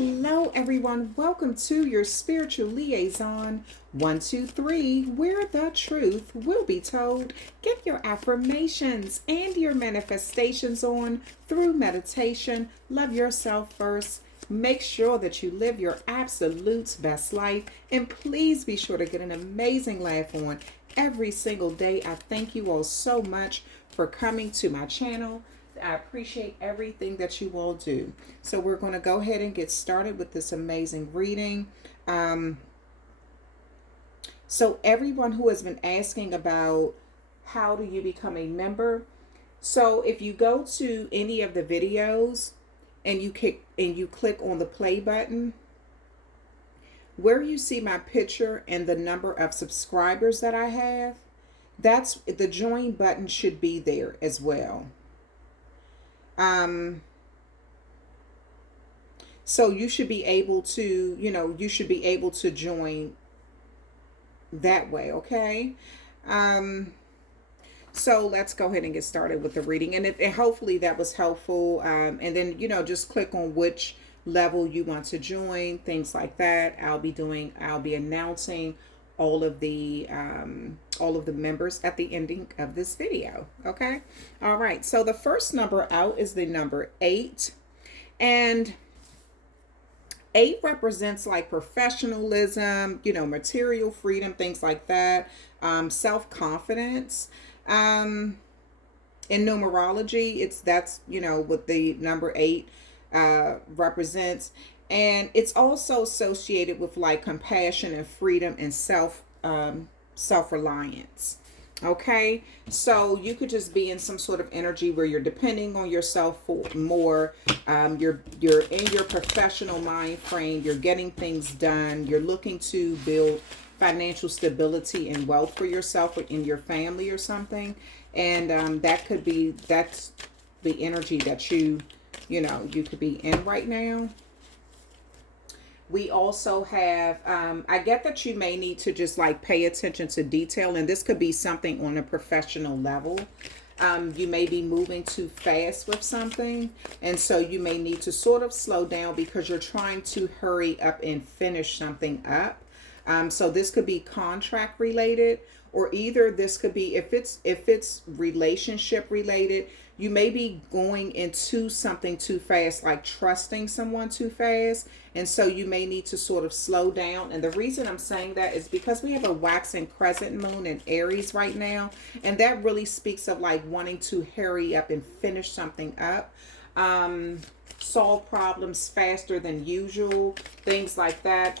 Hello, everyone. Welcome to your spiritual liaison 123, where the truth will be told. Get your affirmations and your manifestations on through meditation. Love yourself first. Make sure that you live your absolute best life. And please be sure to get an amazing laugh on every single day. I thank you all so much for coming to my channel. I appreciate everything that you all do. So we're going to go ahead and get started with this amazing reading. So everyone who has been asking about how do you become a member, so if you go to any of the videos and you click on the play button, where you see my picture and the number of subscribers that I have, that's the join button should be there as well. So you should be able to, you should be able to join that way, okay? So let's go ahead and get started with the reading. And hopefully that was helpful. And then, just click on which level you want to join, things like that. I'll be announcing all of the members at the ending of this video. Okay. All right. So the first number out is the number 8, and 8 represents like professionalism, material freedom, things like that, self-confidence. In numerology, that's what the number 8 represents. And it's also associated with like compassion and freedom and self-reliance. Okay, so you could just be in some sort of energy where you're depending on yourself for more. You're in your professional mind frame. You're getting things done. You're looking to build financial stability and wealth for yourself or in your family or something. And that's the energy that you could be in right now. We also have, I get that you may need to just like pay attention to detail, and this could be something on a professional level. You may be moving too fast with something, and so you may need to sort of slow down because you're trying to hurry up and finish something up. So this could be contract related, or either this could be, if it's relationship related, you may be going into something too fast, like trusting someone too fast. And so you may need to sort of slow down. And the reason I'm saying that is because we have a waxing crescent moon in Aries right now. And that really speaks of like wanting to hurry up and finish something up. Solve problems faster than usual. Things like that.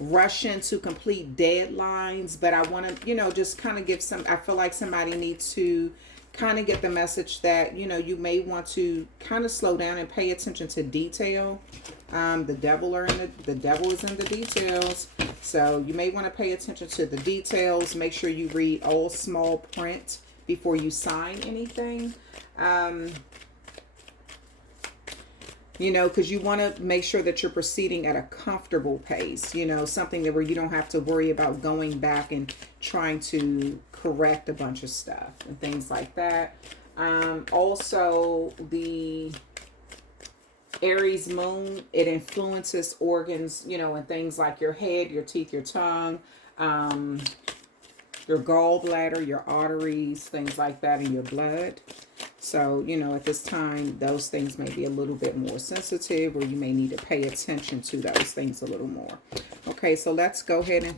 Rushing to complete deadlines. But I want to, just kind of give I feel like somebody needs to kind of get the message that, you may want to kind of slow down and pay attention to detail. The devil is in the details. So you may want to pay attention to the details. Make sure you read all small print before you sign anything. Because you want to make sure that you're proceeding at a comfortable pace, something where you don't have to worry about going back and trying to correct a bunch of stuff and things like that. Also, the Aries moon, it influences organs, and things like your head, your teeth, your tongue, your gallbladder, your arteries, things like that, and your blood. So, at this time, those things may be a little bit more sensitive, or you may need to pay attention to those things a little more. Okay, so let's go ahead and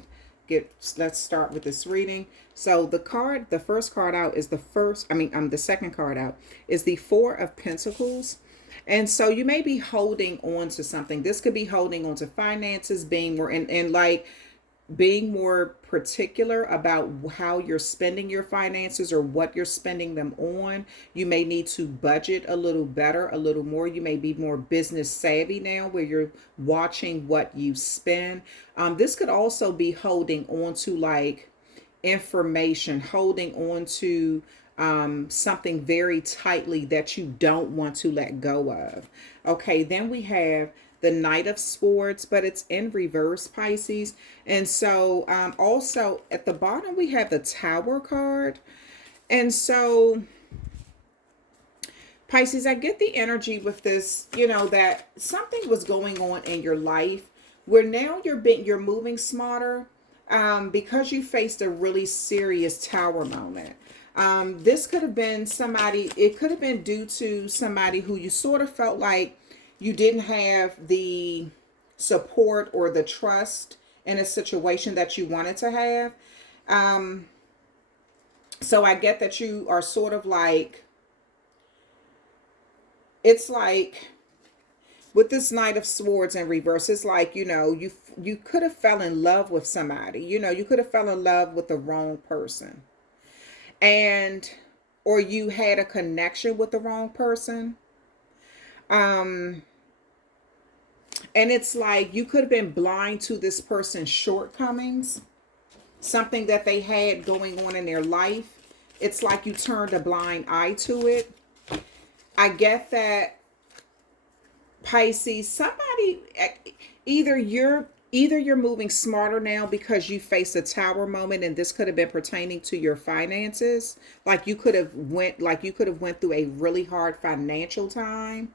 let's start with this reading. So the first card out is the second card out is the 4 of Pentacles. And so you may be holding on to something. This could be holding on to finances, being more being more particular about how you're spending your finances or what you're spending them on. You may need to budget a little better, a little more. You may be more business savvy now, where you're watching what you spend. This could also be holding on to like information, holding on to something very tightly that you don't want to let go of. Okay, then we have the Knight of Swords, but it's in reverse, Pisces. And so also at the bottom we have the Tower card. And so Pisces, I get the energy with this, that something was going on in your life where now you're moving smarter, because you faced a really serious tower moment. This could have been somebody, it could have been due to somebody who you sort of felt like you didn't have the support or the trust in a situation that you wanted to have. So I get that you are sort of like, it's like with this Knight of Swords in reverse, it's like, you could have fell in love with somebody, you could have fell in love with the wrong person, and or you had a connection with the wrong person. And it's like you could have been blind to this person's shortcomings, something that they had going on in their life. It's like you turned a blind eye to it. I get that, Pisces, somebody, either you're moving smarter now because you face a tower moment, and this could have been pertaining to your finances. Like you could have went through a really hard financial time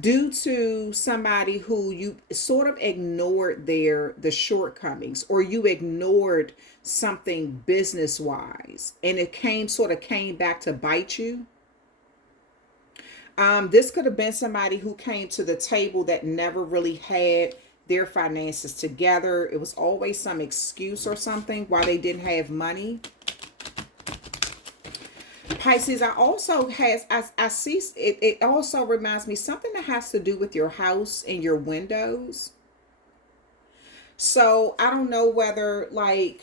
due to somebody who you sort of ignored the shortcomings, or you ignored something business wise, and it came back to bite you. This could have been somebody who came to the table that never really had their finances together. It was always some excuse or something why they didn't have money. Pisces, I see it also reminds me something that has to do with your house and your windows. So I don't know whether, I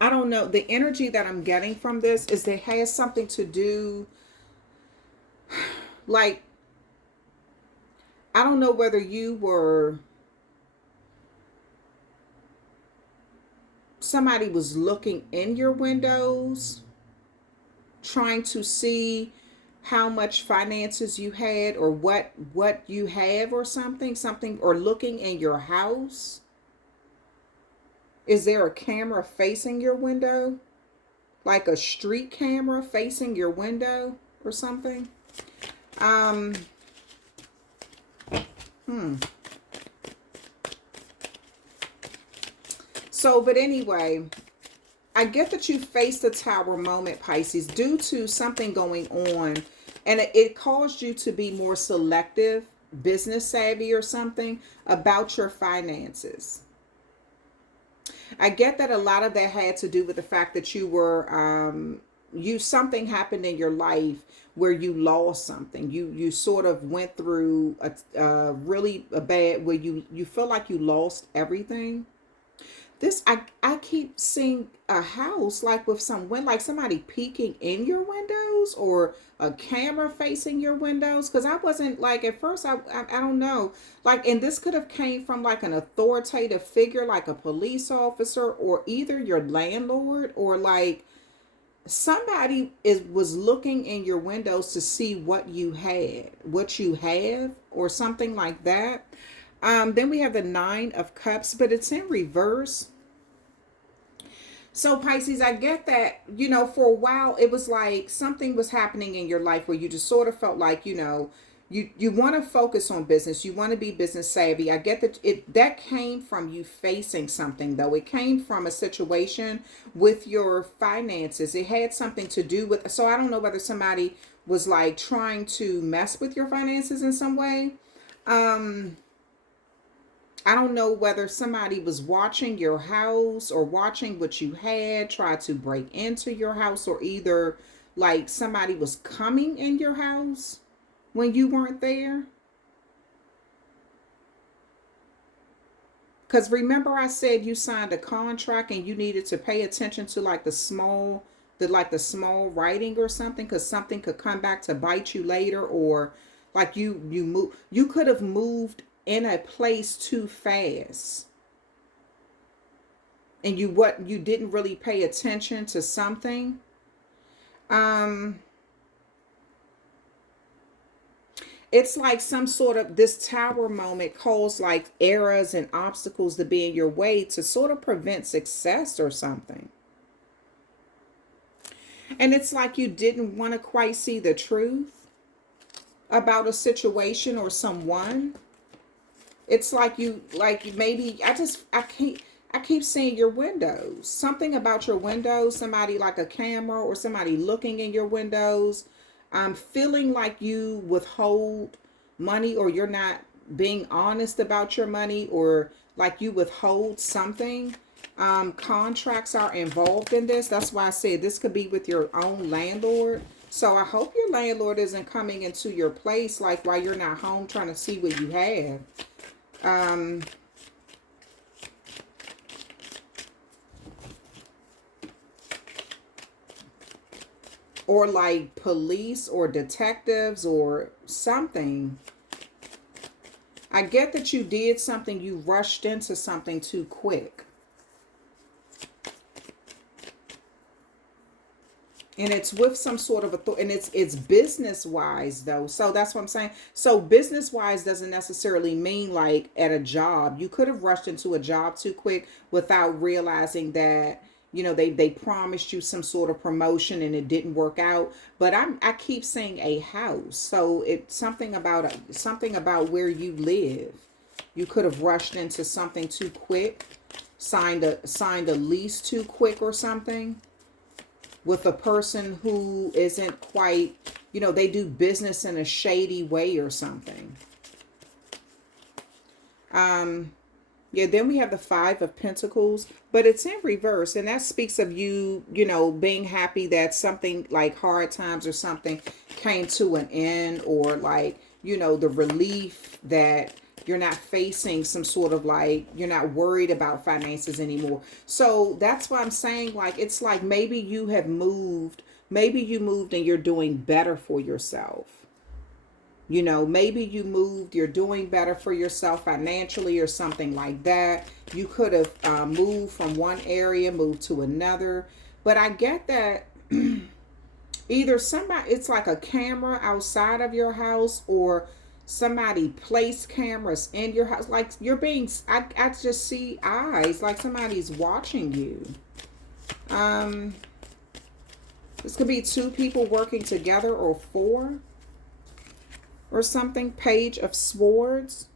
don't know, the energy that I'm getting from this is that it has something to do, like, I don't know whether somebody was looking in your windows, trying to see how much finances you had, or what you have, or something, or looking in your house. Is there a camera facing your window? Like a street camera facing your window or something? So, but anyway, I get that you faced a tower moment, Pisces, due to something going on, and it caused you to be more selective, business savvy or something about your finances. I get that a lot of that had to do with the fact that you were, something happened in your life where you lost something. You sort of went through a really bad, where you feel like you lost everything. This, I keep seeing a house like with like somebody peeking in your windows, or a camera facing your windows. Because I wasn't, like, at first, I don't know, like, and this could have came from like an authoritative figure, like a police officer, or either your landlord, or like somebody was looking in your windows to see what you have, or something like that. Then we have the Nine of Cups, but it's in reverse. So Pisces, I get that, for a while it was like something was happening in your life where you just sort of felt like, you want to focus on business. You want to be business savvy. I get that came from you facing something, though. It came from a situation with your finances. It had something to do with, so I don't know whether somebody was like trying to mess with your finances in some way. I don't know whether somebody was watching your house, or watching what you had, tried to break into your house, or either like somebody was coming in your house when you weren't there. Because remember I said you signed a contract and you needed to pay attention to like the small writing or something, because something could come back to bite you later, or like you could have moved in a place too fast, and you didn't really pay attention to something. It's like some sort of, this tower moment caused like errors and obstacles to be in your way to sort of prevent success or something. And it's like you didn't want to quite see the truth about a situation or someone. It's like you, like maybe, I keep seeing your windows. Something about your windows, somebody like a camera or somebody looking in your windows. I'm feeling like you withhold money, or you're not being honest about your money, or like you withhold something. Contracts are involved in this. That's why I said this could be with your own landlord. So I hope your landlord isn't coming into your place like while you're not home trying to see what you have. Or like police or detectives or something. I get that you did something, you rushed into something too quick. And it's with some sort of authority, and it's business wise though. So that's what I'm saying. So business wise doesn't necessarily mean like at a job. You could have rushed into a job too quick without realizing that, you know, they promised you some sort of promotion and it didn't work out. But I keep saying a house. So it's something about where you live. You could have rushed into something too quick, signed a lease too quick or something, with a person who isn't quite, you know, they do business in a shady way or something. Yeah, then we have the Five of Pentacles, but it's in reverse. And that speaks of you, you know, being happy that something like hard times or something came to an end, or like, you know, the relief that you're not facing some sort of like, you're not worried about finances anymore. So that's why I'm saying, like, it's like maybe you have moved, maybe you moved and you're doing better for yourself. You know, maybe you moved, you're doing better for yourself financially or something like that. You could have moved from one area, moved to another. But I get that either somebody, it's like a camera outside of your house, or somebody placed cameras in your house. Like you're being, I just see eyes, like somebody's watching you. This could be two people working together, or four, or something. Page of Swords.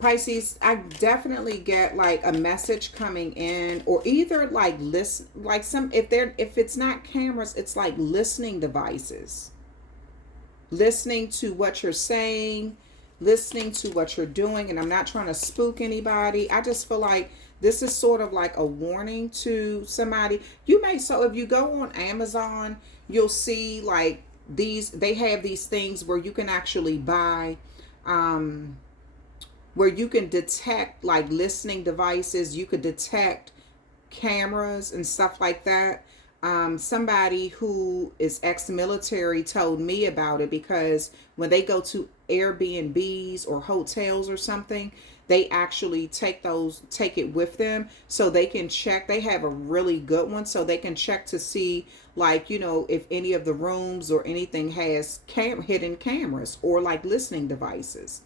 Pisces, I definitely get like a message coming in, or either like listen, like if it's not cameras, it's like listening devices. Listening to what you're saying, listening to what you're doing. And I'm not trying to spook anybody. I just feel like this is sort of like a warning to somebody. You may, so if you go on Amazon, you'll see like they have these things where you can actually buy, where you can detect like listening devices. You could detect cameras and stuff like that. Somebody who is ex-military told me about it, because when they go to Airbnbs or hotels or something, they actually take it with them so they can check. They have a really good one, so they can check to see, like, you know, if any of the rooms or anything has hidden cameras or like listening devices.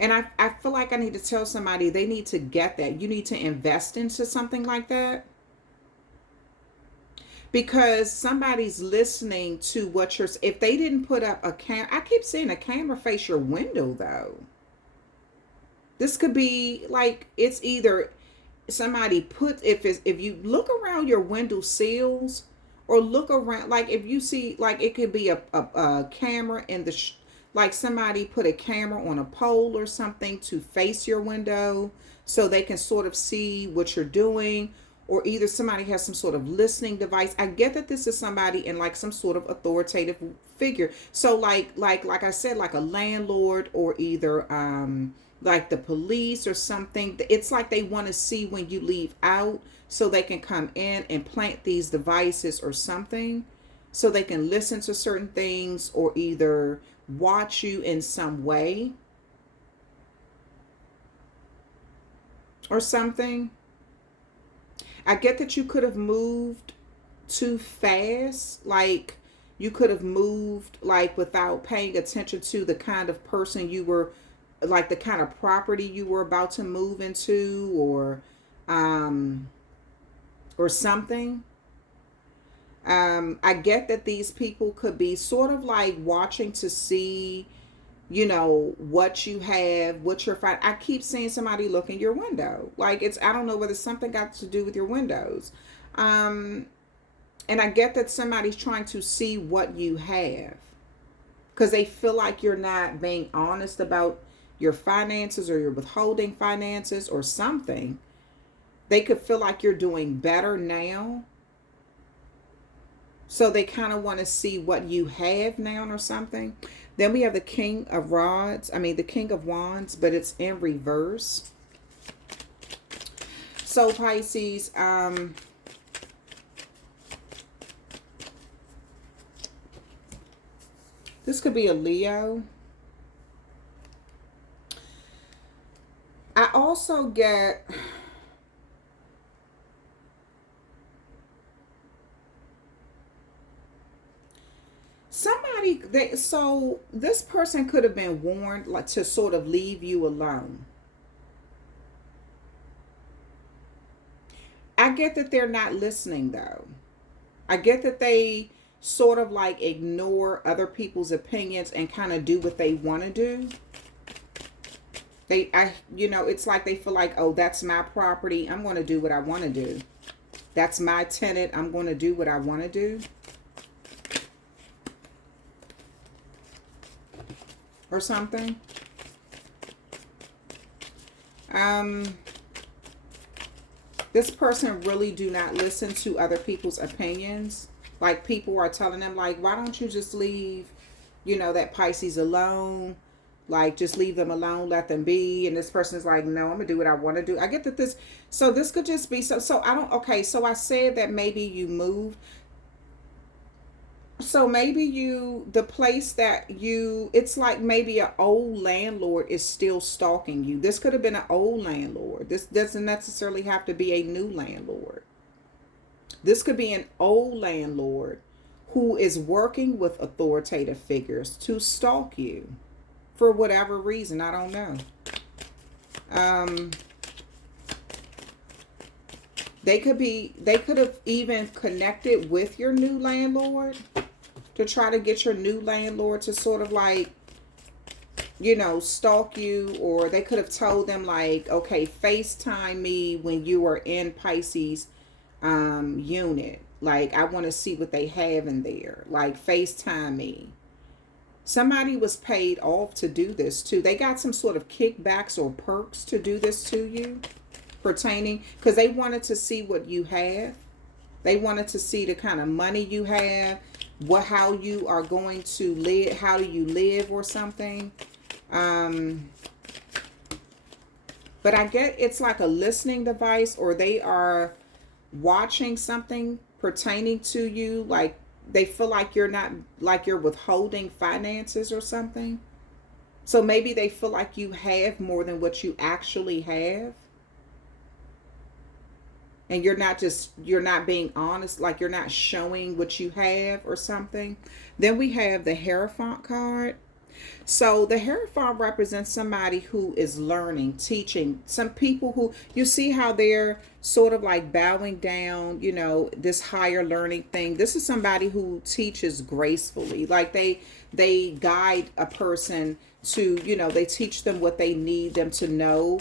And I feel like I need to tell somebody they need to get that. You need to invest into something like that, because somebody's listening to what you're, if they didn't put up a I keep seeing a camera face your window though. This could be like, it's either somebody put, if you look around your window sills, or look around, like if you see, like it could be a camera in the like somebody put a camera on a pole or something to face your window so they can sort of see what you're doing. Or either somebody has some sort of listening device. I get that this is somebody in like some sort of authoritative figure. So like I said, like a landlord, or either like the police or something. It's like they want to see when you leave out so they can come in and plant these devices or something, so they can listen to certain things or either watch you in some way or something. I get that you could have moved too fast. Like you could have moved like without paying attention to the kind of person you were, like the kind of property you were about to move into, or or something. I get that these people could be sort of like watching to see, you know, what you have, what you're finding. I keep seeing somebody look in your window. Like, it's, I don't know whether something got to do with your windows. And I get that somebody's trying to see what you have because they feel like you're not being honest about your finances, or you're withholding finances or something. They could feel like you're doing better now. So they kind of want to see what you have now or something. Then we have the King of the King of Wands, but it's in reverse. So Pisces, this could be a Leo. I also get somebody, so this person could have been warned, like, to sort of leave you alone. I get that they're not listening though. I get that they sort of like ignore other people's opinions and kind of do what they want to do. You know, it's like they feel like, oh, that's my property, I'm going to do what I want to do. That's my tenant, I'm going to do what I want to do. Or something. This person really do not listen to other people's opinions. Like, people are telling them, like, why don't you just leave, you know, that Pisces alone? Like, just leave them alone, let them be. And this person is like, no, I'm gonna do what I want to do. I get that this, so this could just be, so I don't, okay, so I said that maybe you moved. So maybe the place that it's like maybe an old landlord is still stalking you. This could have been an old landlord. This doesn't necessarily have to be a new landlord. This could be an old landlord who is working with authoritative figures to stalk you for whatever reason. I don't know. They could have even connected with your new landlord to try to get your new landlord to sort of like, you know, stalk you. Or they could have told them like, okay, FaceTime me when you are in Pisces unit. Like, I want to see what they have in there. Like, FaceTime me. Somebody was paid off to do this too. They got some sort of kickbacks or perks to do this to you, pertaining, because they wanted to see what you have. They wanted to see the kind of money you have, how you are going to live, how do you live or something. But I get it's like a listening device, or they are watching something pertaining to you. Like, they feel like you're not, like you're withholding finances or something. So maybe they feel like you have more than what you actually have. And you're not being honest, like you're not showing what you have or something. Then we have the Hierophant card. So the Hierophant represents somebody who is learning, teaching. Some people who, you see how they're sort of like bowing down, you know, this higher learning thing. This is somebody who teaches gracefully. Like they guide a person to, you know, they teach them what they need them to know.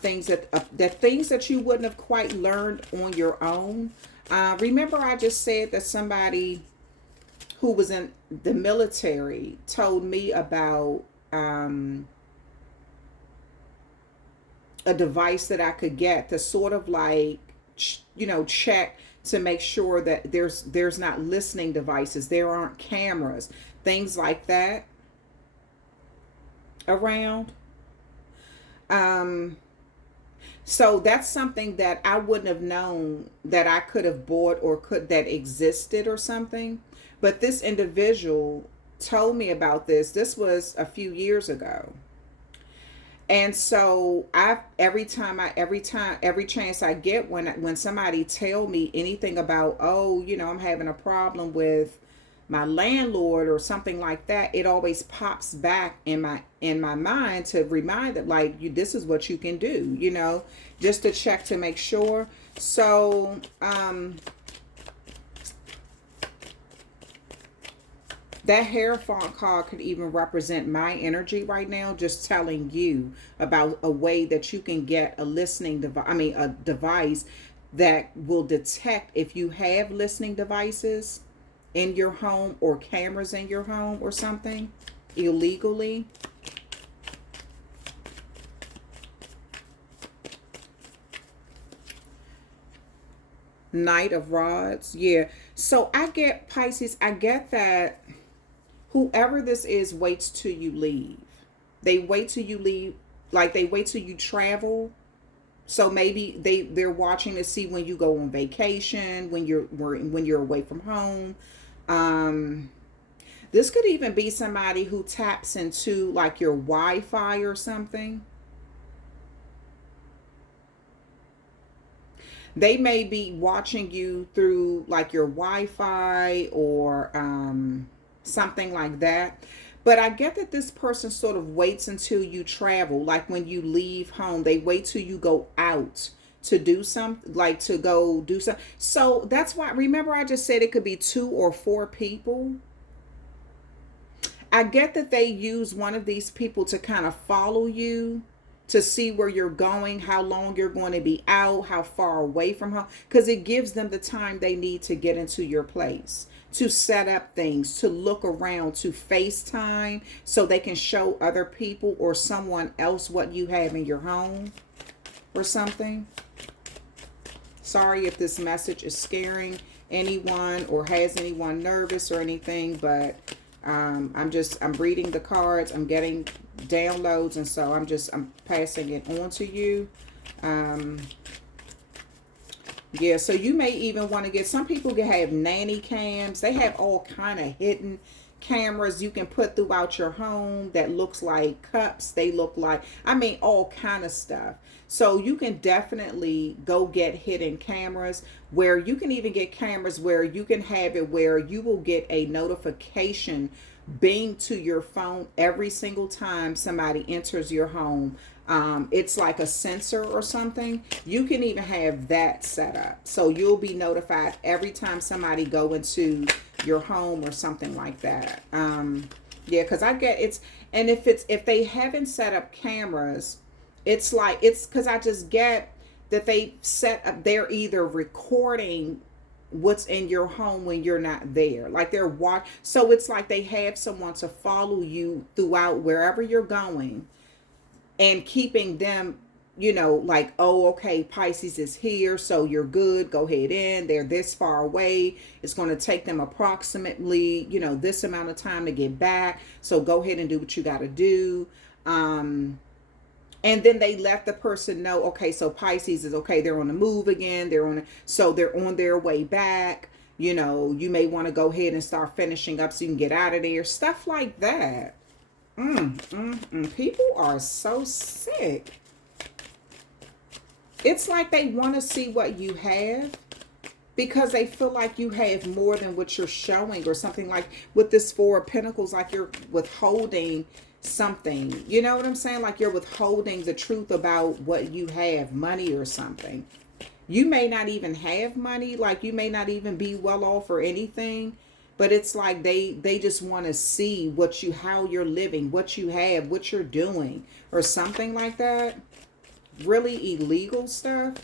Things that you wouldn't have quite learned on your own. Remember I just said that somebody who was in the military told me about a device that I could get to sort of like, you know, check to make sure that there's not listening devices, there aren't cameras, things like that around. So that's something that I wouldn't have known that I could have bought or that existed or something. But this individual told me about this. This was a few years ago. And so every chance I get, when somebody tell me anything about, oh, you know, I'm having a problem with my landlord or something like that, it always pops back in my mind to remind that, like, this is what you can do, you know, just to check to make sure. So, that Hierophant card could even represent my energy right now, just telling you about a way that you can get a listening device, I mean, a device that will detect if you have listening devices in your home or cameras in your home or something illegally. Knight of Rods. Yeah. So I get, Pisces, I get that whoever this is waits till you leave. They wait till you leave, like they wait till you travel. So maybe they're watching to see when you go on vacation, when you're away from home. This could even be somebody who taps into like your Wi-Fi or something. They may be watching you through like your Wi-Fi or something like that. But I get that this person sort of waits until you travel. Like when you leave home, they wait till you go out to do something, like to go do something. So that's why, remember I just said it could be 2 or 4 people. I get that they use one of these people to kind of follow you, to see where you're going, how long you're going to be out, how far away from home, because it gives them the time they need to get into your place, to set up things, to look around, to FaceTime, so they can show other people or someone else what you have in your home or something. Sorry if this message is scaring anyone or has anyone nervous or anything, but I'm reading the cards, I'm getting downloads, and so I'm passing it on to you. Yeah, so you may even want to get, some people can have nanny cams. They have all kind of hidden cameras you can put throughout your home that looks like cups. They look like, I mean, all kind of stuff. So you can definitely go get hidden cameras, where you can even get cameras where you can have it where you will get a notification bing to your phone every single time somebody enters your home. It's like a sensor or something. You can even have that set up, so you'll be notified every time somebody go into your home or something like that. Yeah, because I get it's, and if they haven't set up cameras, it's like, it's because I just get that they set up, they're either recording what's in your home when you're not there, like they're so it's like they have someone to follow you throughout wherever you're going, and keeping them, like, oh, okay, Pisces is here, so you're good, go ahead in. They're this far away. It's going to take them approximately, this amount of time to get back. So go ahead and do what you got to do. And then they let the person know, okay, so Pisces is okay. They're on the move again. So they're on their way back. You may want to go ahead and start finishing up so you can get out of there. Stuff like that. People are so sick. It's like they want to see what you have because they feel like you have more than what you're showing, or something, like with this 4 of Pentacles, like you're withholding something. You know what I'm saying? Like you're withholding the truth about what you have, money or something. You may not even have money, like you may not even be well off or anything, but it's like they just want to see how you're living, what you have, what you're doing, or something like that. Really illegal stuff.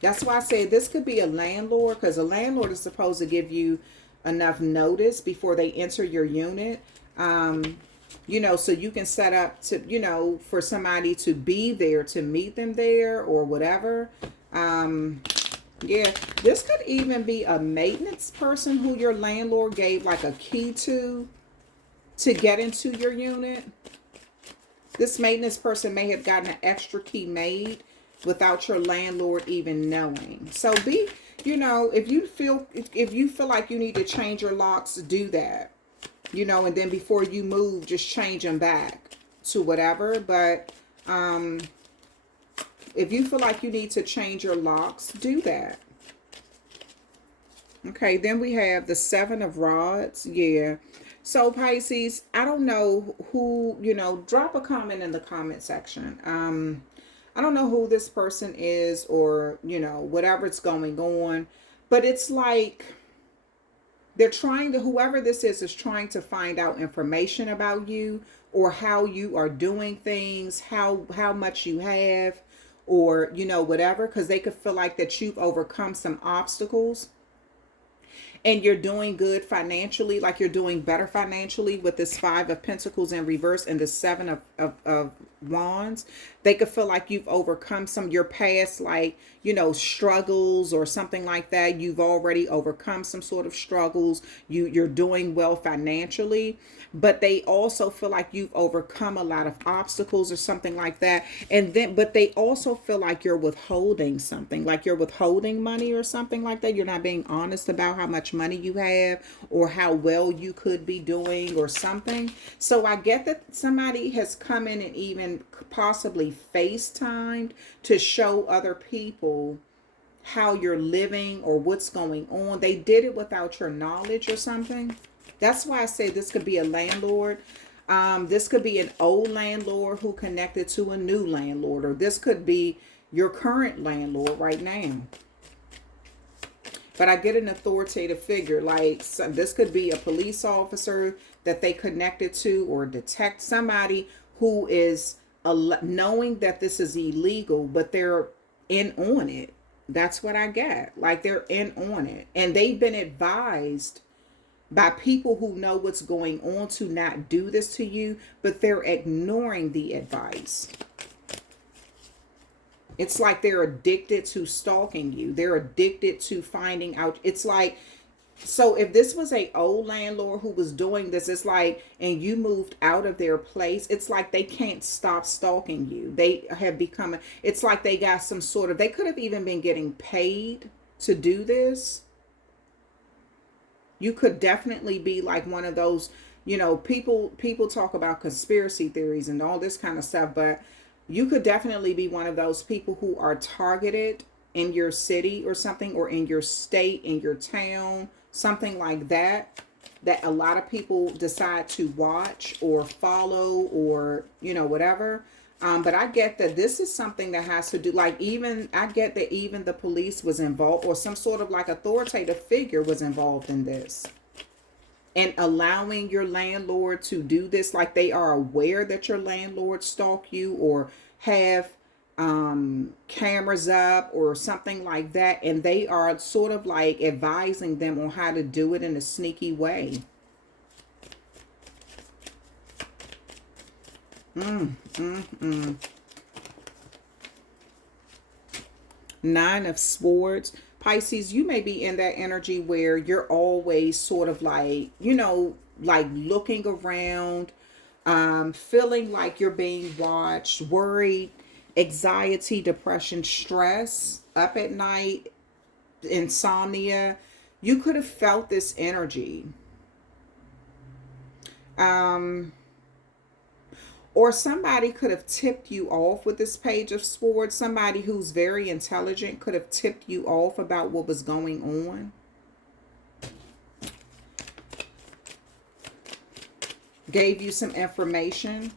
That's why I say this could be a landlord, because a landlord is supposed to give you enough notice before they enter your unit. So you can set up to, for somebody to be there, to meet them there or whatever. Yeah, this could even be a maintenance person who your landlord gave like a key to get into your unit. This maintenance person may have gotten an extra key made without your landlord even knowing. So be, if you feel like you need to change your locks, do that. And then before you move, just change them back to whatever. But if you feel like you need to change your locks, do that. Okay, then we have the 7 of Rods. Yeah. So Pisces, I don't know who, drop a comment in the comment section. I don't know who this person is, or, you know, whatever's going on, but it's like they're trying to, whoever this is trying to find out information about you, or how you are doing things, how much you have, or, you know, whatever, because they could feel like that you've overcome some obstacles and you're doing good financially, like you're doing better financially with this Five of Pentacles in reverse and the Seven of Wands. They could feel like you've overcome some your past, like, you know, struggles or something like that. You've already overcome some sort of struggles. You're doing well financially, but they also feel like you've overcome a lot of obstacles or something like that. And then, but they also feel like you're withholding something, like you're withholding money or something like that. You're not being honest about how much money you have or how well you could be doing or something. So I get that somebody has come in and even possibly FaceTimed to show other people how you're living or what's going on. They did it without your knowledge or something. That's why I say this could be a landlord. This could be an old landlord who connected to a new landlord, or this could be your current landlord right now. But I get an authoritative figure, like this could be a police officer that they connected to, or detect somebody who is knowing that this is illegal, but they're in on it. That's what I get. Like they're in on it, and they've been advised by people who know what's going on to not do this to you, but they're ignoring the advice. It's like they're addicted to stalking you. They're addicted to finding out. It's like, so if this was a old landlord who was doing this, it's like, and you moved out of their place, it's like they can't stop stalking you. They have become, it's like they got some sort of, they could have even been getting paid to do this. You could definitely be like one of those, you know, people talk about conspiracy theories and all this kind of stuff, but you could definitely be one of those people who are targeted in your city or something, or in your state, in your town, something like that, that a lot of people decide to watch or follow, or, you know, whatever. But I get that this is something that has to do, like, even, I get that even the police was involved, or some sort of like authoritative figure was involved in this. And allowing your landlord to do this, like they are aware that your landlord stalk you or have cameras up or something like that. And they are sort of like advising them on how to do it in a sneaky way. Nine of Swords. Pisces, you may be in that energy where you're always sort of like, you know, like looking around, feeling like you're being watched, worried, anxiety, depression, stress, up at night, insomnia. You could have felt this energy. Or somebody could have tipped you off with this Page of Swords. Somebody who's very intelligent could have tipped you off about what was going on. Gave you some information.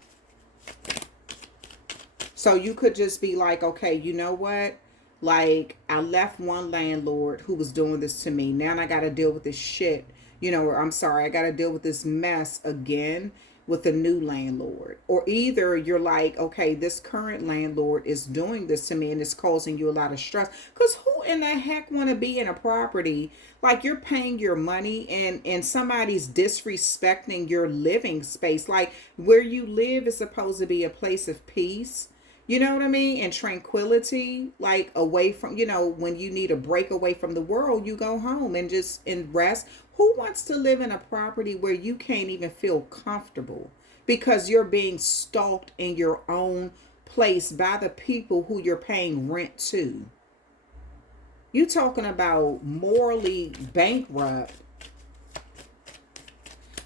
So you could just be like, okay, you know what? Like, I left one landlord who was doing this to me. Now I got to deal with this shit. You know, or I'm sorry, I got to deal with this mess again with a new landlord. Or either you're like, okay, this current landlord is doing this to me and it's causing you a lot of stress. Because who in the heck want to be in a property like you're paying your money and somebody's disrespecting your living space? Like, where you live is supposed to be a place of peace, you know what I mean, and tranquility, like away from, you know, when you need a break away from the world, you go home and just rest. Who wants to live in a property where you can't even feel comfortable because you're being stalked in your own place by the people who you're paying rent to? You talking about morally bankrupt.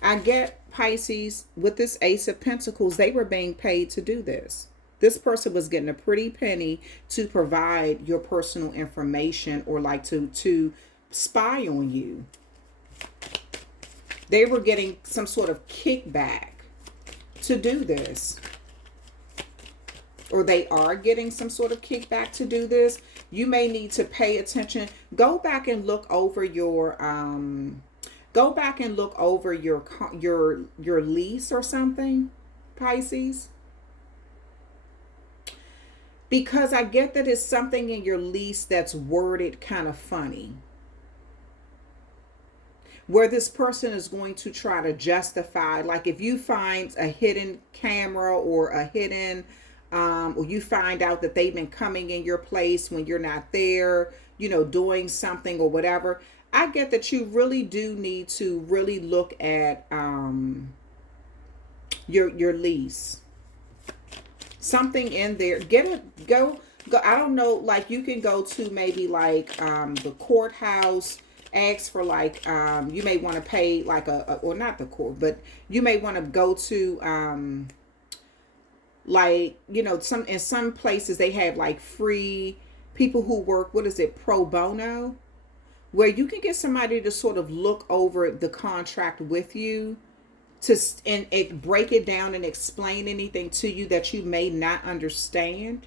I get Pisces with this Ace of Pentacles. They were being paid to do this. This person was getting a pretty penny to provide your personal information, or like to spy on you. They were getting some sort of kickback to do this. or they are getting some sort of kickback to do this, you may need to pay attention. Go back and look over your your lease or something, Pisces. Because I get that it's something in your lease that's worded kind of funny, where this person is going to try to justify, like if you find a hidden camera or a hidden, or you find out that they've been coming in your place when you're not there, you know, doing something or whatever. I get that you really do need to really look at your lease. Something in there. Get it. Go. I don't know. Like you can go to maybe like the courthouse. Ask for like you may want to pay like or not the court, but you may want to go to like, you know, in some places they have like free people who work, what is it, pro bono, where you can get somebody to sort of look over the contract with you and break it down and explain anything to you that you may not understand.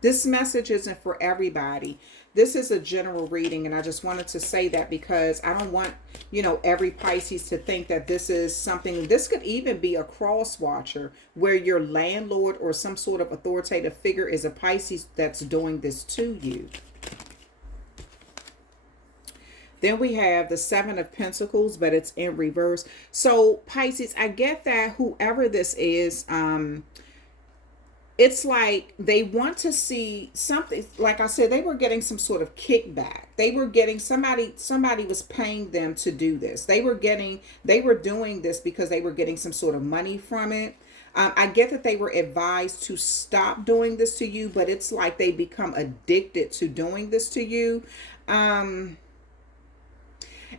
This message isn't for everybody. This is a general reading, and I just wanted to say that because I don't want, you know, every Pisces to think that this is something. This could even be a cross watcher where your landlord or some sort of authoritative figure is a Pisces that's doing this to you. Then we have the Seven of Pentacles, but it's in reverse. So Pisces, I get that whoever this is, it's like they want to see something. Like I said, they were getting some sort of kickback. They were getting somebody was paying them to do this. They were doing this because they were getting some sort of money from it. I get that they were advised to stop doing this to you, but it's like they become addicted to doing this to you. And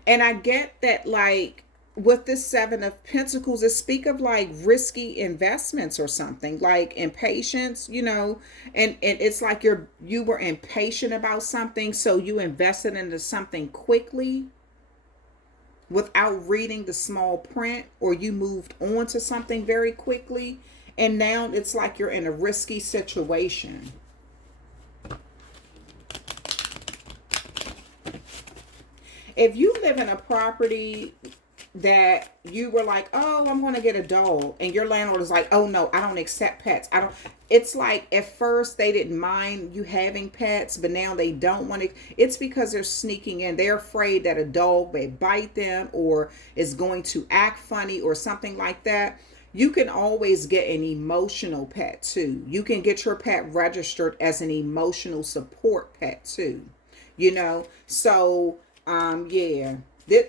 I get that, like, with this Seven of Pentacles, it speak of like risky investments or something, like impatience, you know, and it's like you were impatient about something, so you invested into something quickly without reading the small print, or you moved on to something very quickly, and now it's like you're in a risky situation. If you live in a property that you were like, oh, I'm going to get a dog, and your landlord is like, oh no, I don't accept pets. It's like at first they didn't mind you having pets, but now they don't want to. It's because they're sneaking in. They're afraid that a dog may bite them or is going to act funny or something like that. You can always get an emotional pet too. You can get your pet registered as an emotional support pet too, you know? So, yeah.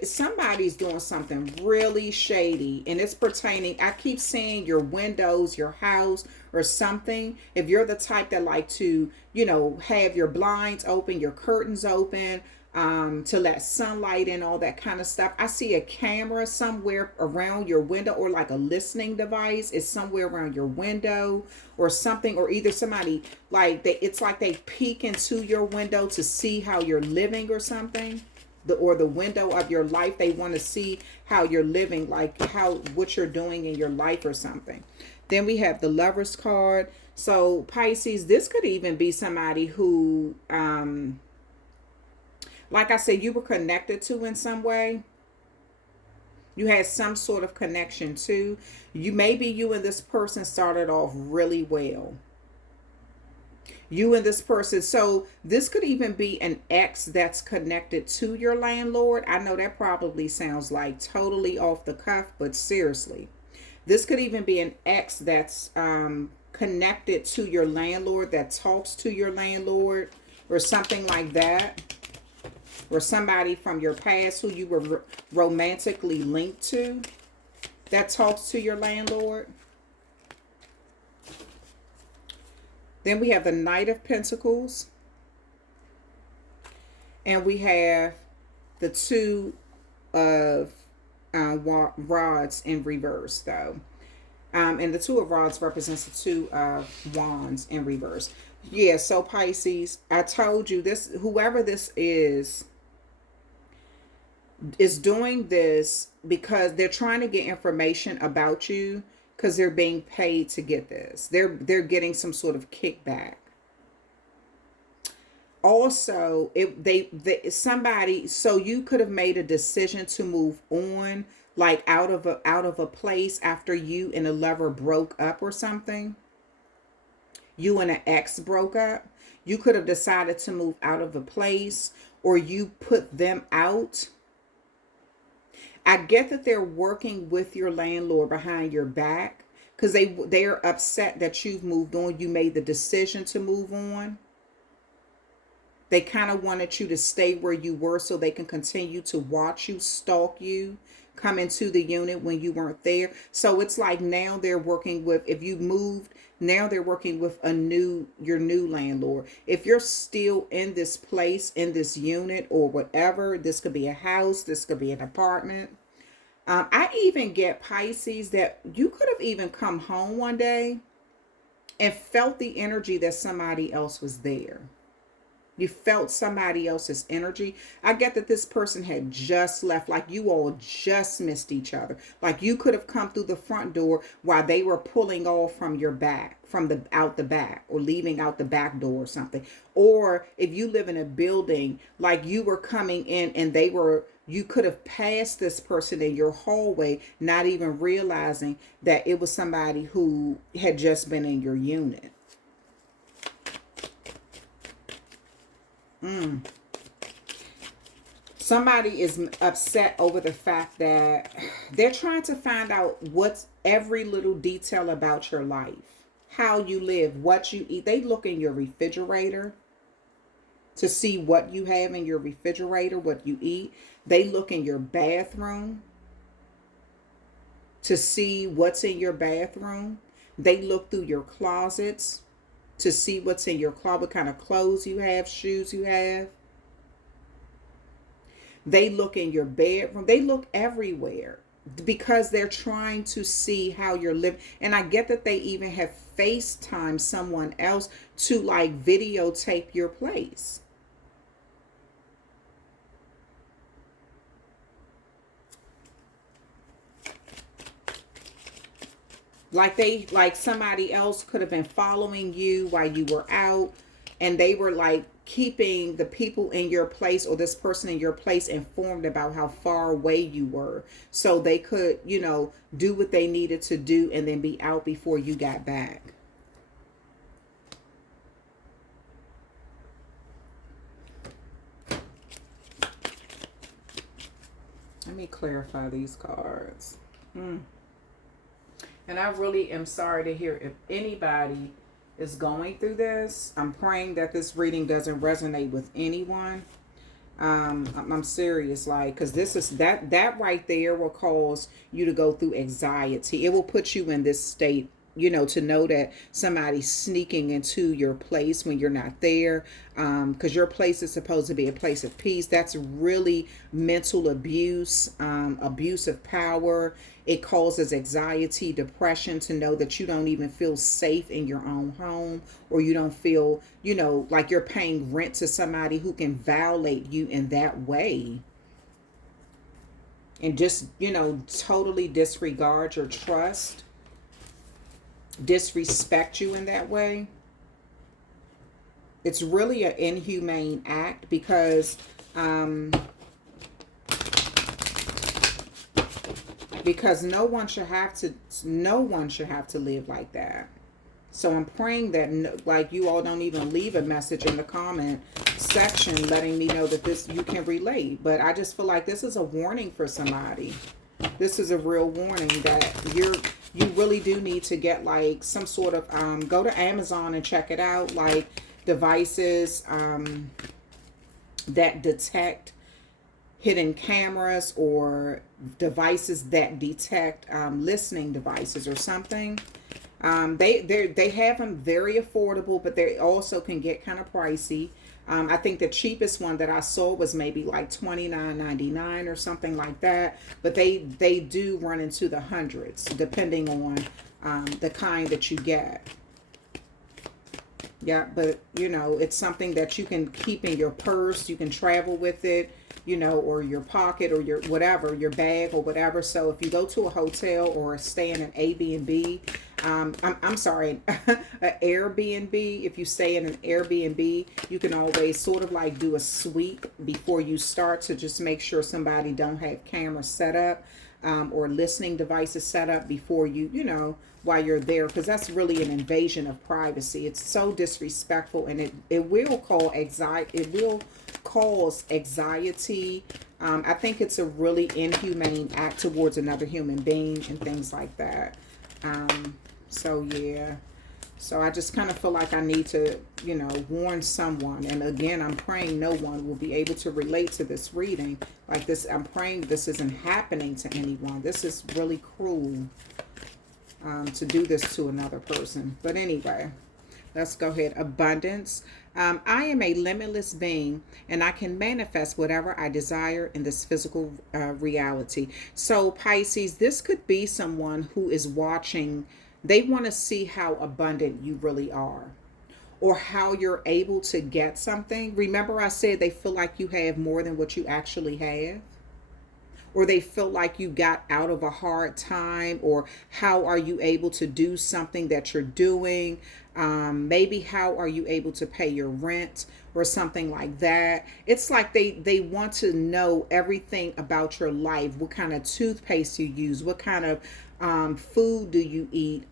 Somebody's doing something really shady, and it's pertaining, I keep saying your windows, your house, or something. If you're the type that like to, you know, have your blinds open, your curtains open, to let sunlight in, all that kind of stuff. I see a camera somewhere around your window, or like a listening device is somewhere around your window or something, or either somebody like it's like they peek into your window to see how you're living or something. Or the window of your life. They want to see how you're living, like what you're doing in your life or something. Then we have the Lovers card. So Pisces, this could even be somebody who, like I said, you were connected to in some way. You had some sort of connection to. Maybe you and this person started off really well. You and this person. So this could even be an ex that's connected to your landlord. I know that probably sounds like totally off the cuff, but seriously, this could even be an ex that's connected to your landlord, that talks to your landlord or something like that. Or somebody from your past who you were romantically linked to that talks to your landlord. Then we have the Knight of Pentacles. And we have the Two of Rods in reverse, though. And the Two of Rods represents the Two of Wands in reverse. Yeah, so Pisces, I told you this, whoever this is doing this because they're trying to get information about you because they're being paid to get this. They're getting some sort of kickback. Also, somebody, so you could have made a decision to move on, like out of a place after you and a lover broke up or something. You and an ex broke up. You could have decided to move out of a place, or you put them out. I get that they're working with your landlord behind your back because they're upset that you've moved on. You made the decision to move on. They kind of wanted you to stay where you were so they can continue to watch you, stalk you, come into the unit when you weren't there. So it's like now they're working with, if you moved, now they're working with your new landlord. If you're still in this place, in this unit or whatever, this could be a house, this could be an apartment. I even get, Pisces, that you could have even come home one day and felt the energy that somebody else was there. You felt somebody else's energy. I get that this person had just left, like you all just missed each other. Like you could have come through the front door while they were pulling off from your back, out the back, or leaving out the back door or something. Or if you live in a building, like you were coming in and you could have passed this person in your hallway, not even realizing that it was somebody who had just been in your unit. Somebody is upset over the fact that they're trying to find out what's every little detail about your life, how you live, what you eat. They look in your refrigerator to see what you have in your refrigerator, what you eat. They look in your bathroom to see what's in your bathroom. They look through your closets to see what's in your closet, what kind of clothes you have, shoes you have. They look in your bedroom. They look everywhere because they're trying to see how you're living. And I get that they even have FaceTime someone else to like videotape your place. Like somebody else could have been following you while you were out, and they were like keeping the people in your place or this person in your place informed about how far away you were, so they could, do what they needed to do and then be out before you got back. Let me clarify these cards. And I really am sorry to hear if anybody is going through this. I'm praying that this reading doesn't resonate with anyone. I'm serious, like, because this is that right there will cause you to go through anxiety. It will put you in this state, to know that somebody's sneaking into your place when you're not there, because your place is supposed to be a place of peace. That's really mental abuse, abuse of power. It causes anxiety, depression, to know that you don't even feel safe in your own home, or you don't feel, like you're paying rent to somebody who can violate you in that way. And just, totally disregard your trust, disrespect you in that way. It's really an inhumane act because no one should have to live like that. So I'm praying that like you all don't even leave a message in the comment section letting me know that you can relate. But I just feel like this is a warning for somebody. This is a real warning that you really do need to get like some sort of go to Amazon and check it out, like devices that detect hidden cameras, or devices that detect listening devices or something. They have them very affordable, but they also can get kind of pricey. I think the cheapest one that I saw was maybe like $29.99 or something like that. But they do run into the hundreds depending on the kind that you get. Yeah, but it's something that you can keep in your purse. You can travel with it. you know, or your pocket or your whatever, your bag or whatever. So if you go to a hotel or stay in an Airbnb, I'm sorry, an Airbnb, if you stay in an Airbnb, you can always sort of like do a sweep before you start to just make sure somebody don't have cameras set up, or listening devices set up before you, you know, while you're there, because that's really an invasion of privacy. It's so disrespectful, and it will cause anxiety. I think it's a really inhumane act towards another human being and things like that. So yeah, so I just kind of feel like I need to, you know, warn someone. And again, I'm praying no one will be able to relate to this reading like this. I'm praying this isn't happening to anyone. This is really cruel, to do this to another person. But anyway, let's go ahead. Abundance. I am a limitless being, and I can manifest whatever I desire in this physical reality. So Pisces, this could be someone who is watching. They want to see how abundant you really are, or how you're able to get something. Remember I said they feel like you have more than what you actually have, or they feel like you got out of a hard time, or how are you able to do something that you're doing. Maybe how are you able to pay your rent or something like that. It's like they want to know everything about your life. What kind of toothpaste you use, what kind of food do you eat,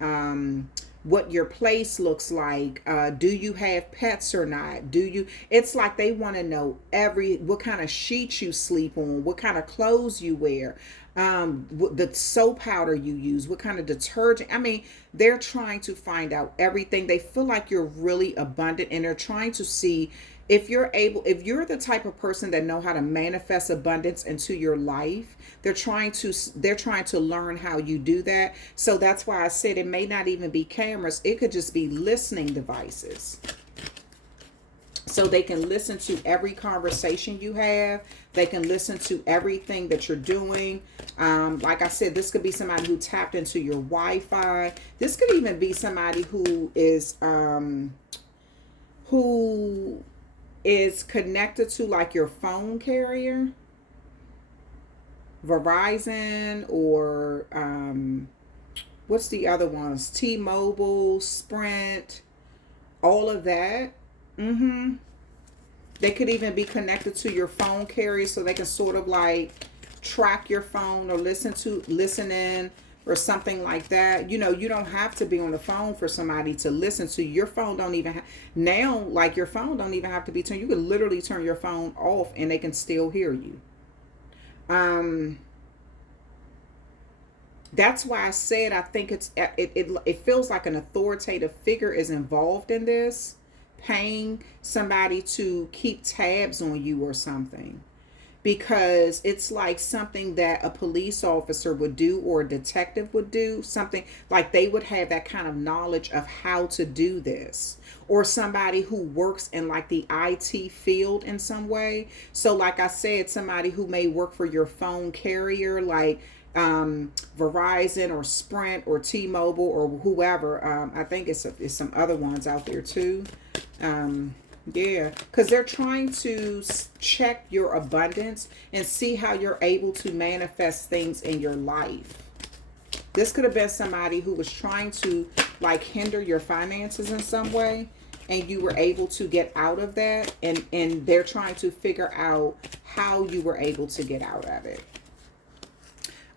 what your place looks like, do you have pets or not, do you, it's like they want to know what kind of sheets you sleep on, what kind of clothes you wear, the soap powder you use, what kind of detergent. I mean, they're trying to find out everything. They feel like you're really abundant, and they're trying to see if you're the type of person that know how to manifest abundance into your life. They're trying to learn how you do that. So that's why I said it may not even be cameras. It could just be listening devices. So they can listen to every conversation you have. They can listen to everything that you're doing. Like I said, this could be somebody who tapped into your Wi-Fi. This could even be somebody who is connected to like your phone carrier, Verizon, or what's the other ones? T-Mobile, Sprint, all of that. They could even be connected to your phone carrier, so they can sort of like track your phone or listen in or something like that. You know, you don't have to be on the phone for somebody to listen to. Your phone don't even now, like your phone don't even have to be turned. You can literally turn your phone off and they can still hear you. That's why I said I think it feels like an authoritative figure is involved in this, paying somebody to keep tabs on you or something, because it's like something that a police officer would do or a detective would do, something like they would have that kind of knowledge of how to do this, or somebody who works in like the IT field in some way. So like I said, somebody who may work for your phone carrier, like Verizon or Sprint or T-Mobile or whoever. I think it's some other ones out there too. Yeah, because they're trying to check your abundance and see how you're able to manifest things in your life. This could have been somebody who was trying to like hinder your finances in some way, and you were able to get out of that, and they're trying to figure out how you were able to get out of it.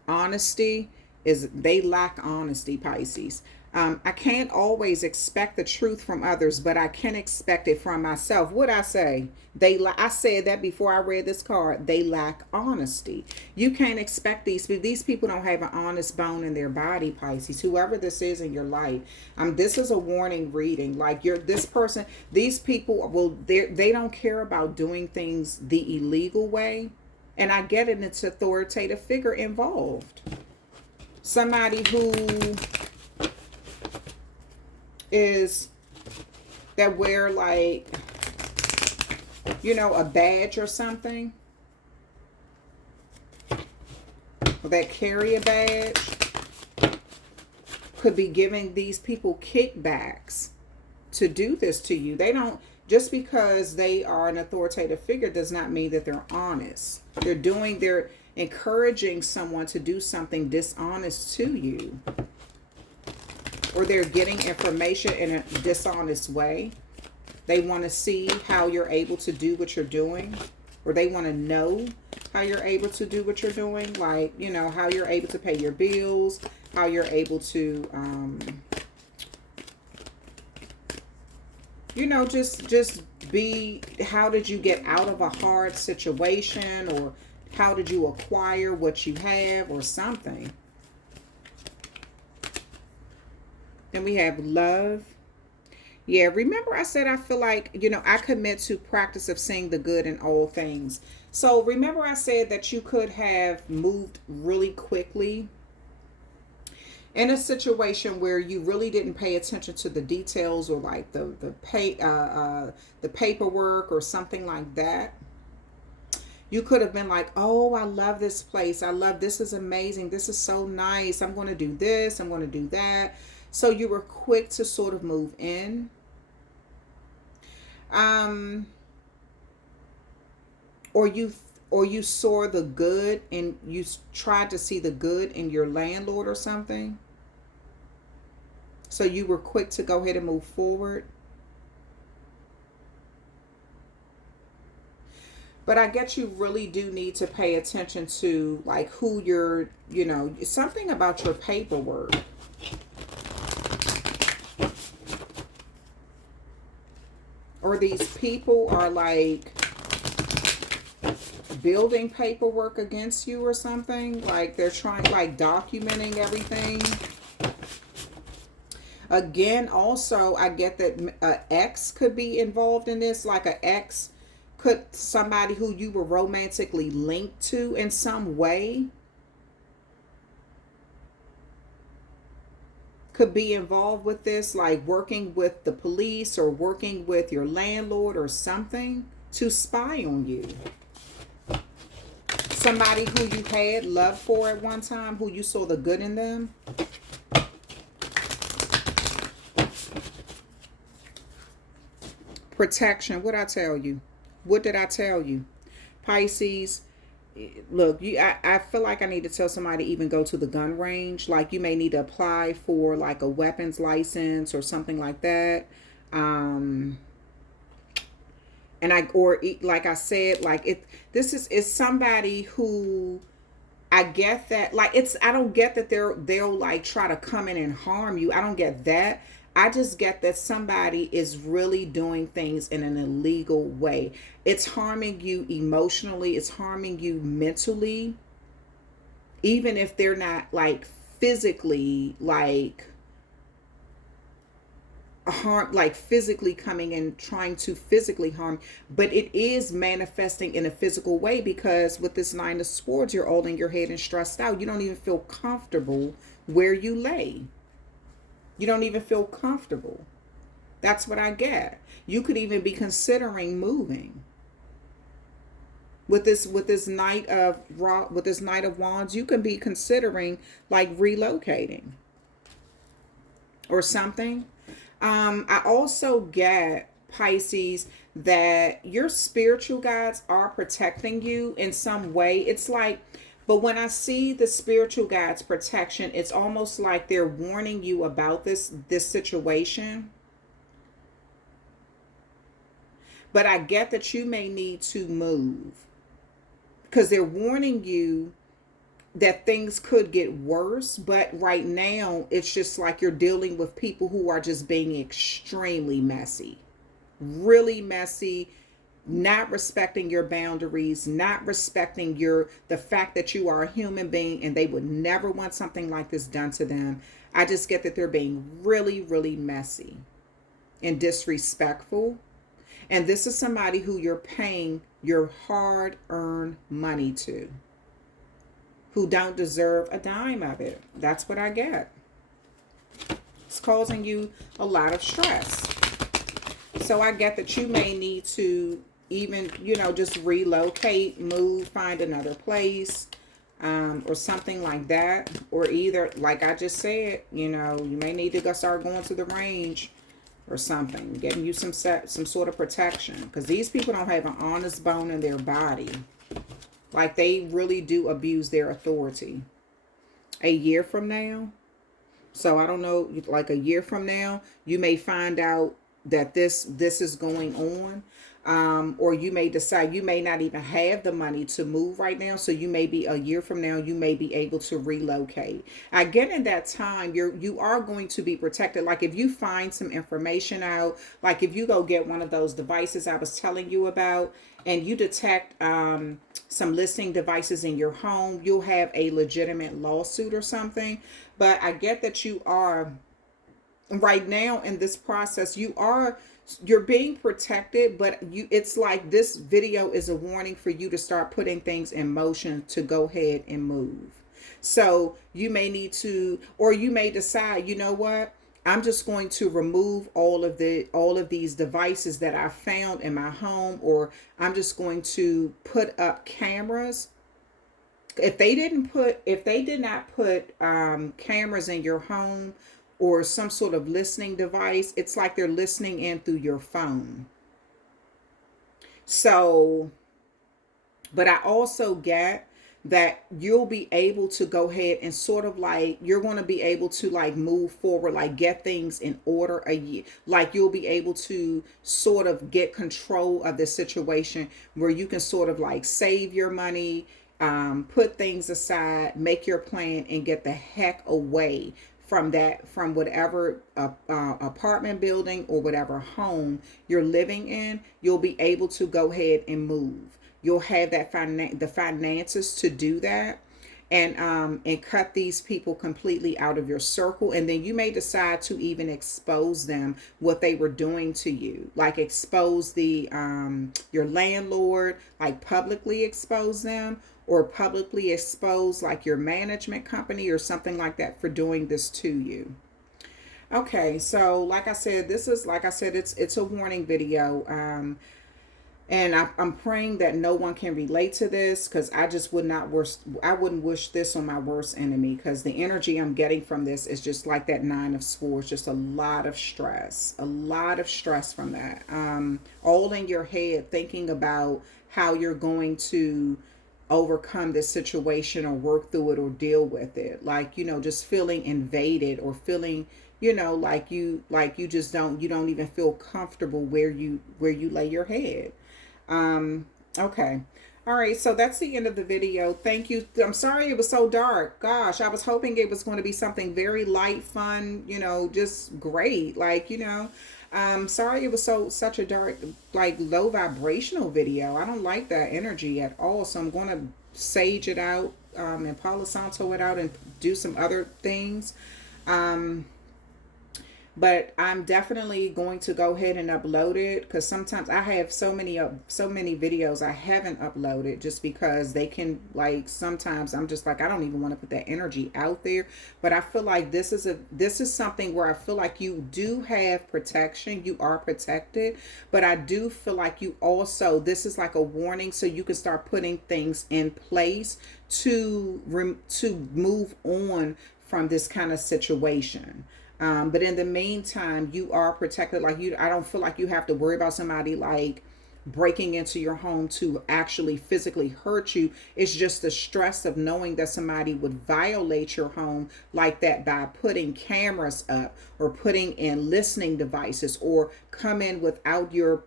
Honesty they lack honesty, Pisces. I can't always expect the truth from others, but I can expect it from myself. What I say? I said that before I read this card. They lack honesty. You can't expect these people don't have an honest bone in their body, Pisces. Whoever this is in your life, this is a warning reading. Like this person, these people they don't care about doing things the illegal way. And I get it, it's authoritative figure involved. Somebody who is that wear like, you know, a badge or something, or that carry a badge, could be giving these people kickbacks to do this to you. Just because they are an authoritative figure does not mean that they're honest. They're encouraging someone to do something dishonest to you. Or they're getting information in a dishonest way. They want to see how you're able to do what you're doing. Or they want to know how you're able to do what you're doing. Like, you know, how you're able to pay your bills. How you're able to, you know, just be, how did you get out of a hard situation? Or how did you acquire what you have or something? Then we have love. Yeah, remember I said I feel like, you know, I commit to practice of seeing the good in all things. So remember I said that you could have moved really quickly in a situation where you really didn't pay attention to the details or like the paperwork or something like that. You could have been like, oh, I love this place. This is amazing. This is so nice. I'm going to do this. I'm going to do that. So you were quick to sort of move in. Or you saw the good and you tried to see the good in your landlord or something. So you were quick to go ahead and move forward. But I guess you really do need to pay attention to like who you're, you know, something about your paperwork. Or these people are like building paperwork against you or something. Like they're trying, like documenting everything. Again, also, I get that an ex could be involved in this. Like an ex could, somebody who you were romantically linked to in some way, could be involved with this, like working with the police or working with your landlord or something to spy on you. Somebody who you had love for at one time, who you saw the good in them. Protection. What I tell you? What did I tell you? Pisces. Look, I feel like I need to tell somebody to even go to the gun range. Like you may need to apply for like a weapons license or something like that. And like I said, like this is somebody who I get that, like I don't get that they'll like try to come in and harm you. I don't get that. I just get that somebody is really doing things in an illegal way. It's harming you emotionally. It's harming you mentally. Even if they're not like physically physically coming and trying to physically harm, but it is manifesting in a physical way, because with this Nine of Swords, you're holding your head and stressed out. You don't even feel comfortable where you lay. You don't even feel comfortable. That's what I get. You could even be considering moving. With this Knight of Wands, you can be considering like relocating or something. I also get, Pisces, that your spiritual guides are protecting you in some way. It's like, but when I see the spiritual guides protection, it's almost like they're warning you about this situation. But I get that you may need to move, because they're warning you that things could get worse. But right now, it's just like you're dealing with people who are just being extremely messy, really messy, not respecting your boundaries, not respecting the fact that you are a human being and they would never want something like this done to them. I just get that they're being really, really messy and disrespectful. And this is somebody who you're paying your hard-earned money to, who don't deserve a dime of it. That's what I get. It's causing you a lot of stress. So I get that you may need to even, just relocate, move, find another place, or something like that. Or either, like I just said, you may need to go start going to the range or something, getting you some sort of protection, because these people don't have an honest bone in their body. Like, they really do abuse their authority. A year from now, so I don't know, like a year from now, you may find out that this is going on. Or you may decide you may not even have the money to move right now. So you may be, a year from now, you may be able to relocate. Again, in that time, you are going to be protected. Like, if you find some information out, like if you go get one of those devices I was telling you about, and you detect some listening devices in your home, you'll have a legitimate lawsuit or something. But I get that you are, right now in this process, you're being protected, but it's like this video is a warning for you to start putting things in motion to go ahead and move. So you may need to, or you may decide, you know what, I'm just going to remove all of these devices that I found in my home, or I'm just going to put up cameras. If they did not put cameras in your home, or some sort of listening device, it's like they're listening in through your phone. So, but I also get that you'll be able to go ahead and sort of like, you're going to be able to like move forward, like get things in order a year. Like, you'll be able to sort of get control of the situation where you can sort of like save your money, put things aside, make your plan, and get the heck away from whatever apartment building or whatever home you're living in. You'll be able to go ahead and move. You'll have that the finances to do that, and cut these people completely out of your circle. And then you may decide to even expose them, what they were doing to you, like expose the your landlord, like publicly expose them, or publicly expose like your management company or something like that for doing this to you. Okay, so like I said, it's a warning video. And I'm praying that no one can relate to this, because I just wouldn't wish this on my worst enemy, because the energy I'm getting from this is just like that Nine of Swords, just a lot of stress from that. All in your head, thinking about how you're going to overcome this situation or work through it or deal with it. Like, just feeling invaded, or feeling, like you just don't even feel comfortable where you lay your head. Okay. All right, so that's the end of the video. Thank you. I'm sorry it was so dark. Gosh, I was hoping it was going to be something very light, fun, just great. Like, sorry it was such a dark, like low vibrational video. I don't like that energy at all. So I'm going to sage it out, and Palo Santo it out, and do some other things. But I'm definitely going to go ahead and upload it, because sometimes I have so many videos I haven't uploaded, just because they can, like, sometimes I'm just like, I don't even want to put that energy out there. But I feel like this is something where I feel like you do have protection, you are protected, but I do feel like you also, this is like a warning, so you can start putting things in place to move on from this kind of situation. But in the meantime, you are protected. Like, I don't feel like you have to worry about somebody like breaking into your home to actually physically hurt you. It's just the stress of knowing that somebody would violate your home like that by putting cameras up, or putting in listening devices, or come in without your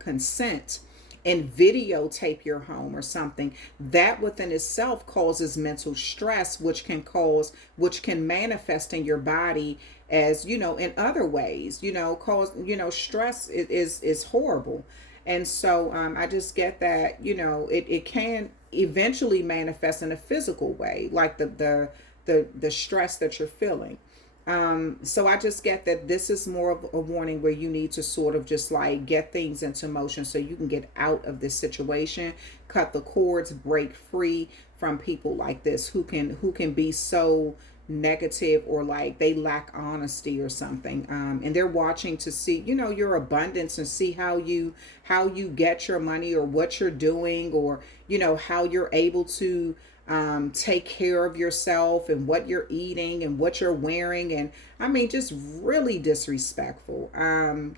consent and videotape your home or something. That within itself causes mental stress, which can manifest in your body as, in other ways, cause, stress is horrible. And so I just get that, it can eventually manifest in a physical way, like the stress that you're feeling. So I just get that this is more of a warning where you need to sort of just like get things into motion so you can get out of this situation, cut the cords, break free from people like this who can be so negative, or like they lack honesty or something. And they're watching to see, your abundance, and see how you get your money, or what you're doing, or, how you're able to take care of yourself and what you're eating and what you're wearing. And I mean, just really disrespectful.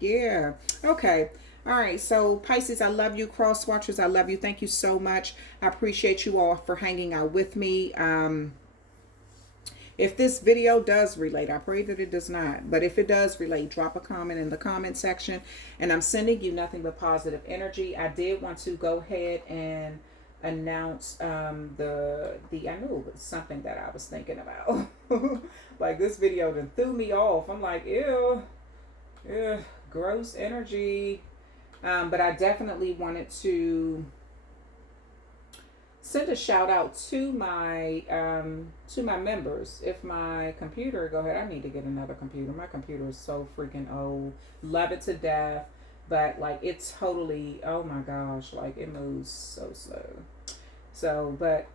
Yeah. Okay. All right. So Pisces, I love you. Cross watchers, I love you. Thank you so much. I appreciate you all for hanging out with me. If this video does relate, I pray that it does not, but if it does relate, drop a comment in the comment section. And I'm sending you nothing but positive energy. I did want to go ahead and announce I knew it was something that I was thinking about. Like, this video done threw me off. I'm like, ew, gross energy. But I definitely wanted to send a shout out to my members. If my computer, go ahead, I need to get another computer. My computer is so freaking old. Love it to death, but like, it's totally, oh my gosh, like, it moves so slow. So, but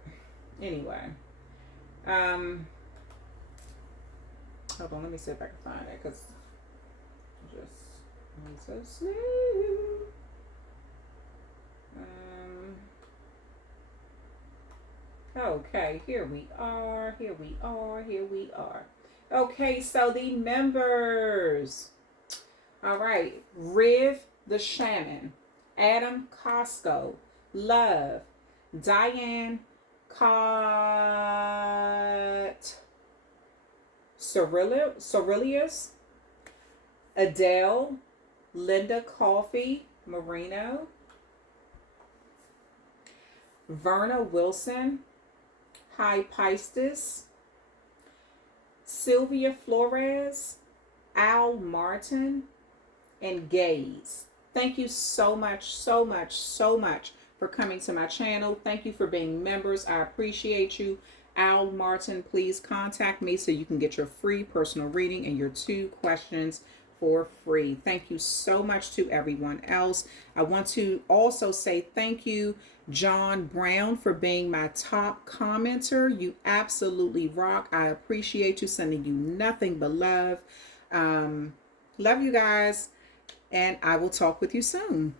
anyway, hold on, let me see if I can find it, because just so slow. Okay, here we are. Okay, so the members. All right, Riv the Shaman, Adam Costco, Love, Diane Kott, Cerilius, Adele, Linda Coffee, Marino, Verna Wilson, Hi Pisces, Sylvia Flores, Al Martin, and Gaze. Thank you so much for coming to my channel. Thank you for being members. I appreciate you. Al Martin, please contact me so you can get your free personal reading and your 2 questions for free. Thank you so much to everyone else. I want to also say thank you, John Brown, for being my top commenter. You absolutely rock. I appreciate you. Sending you nothing but love. Love you guys, and I will talk with you soon.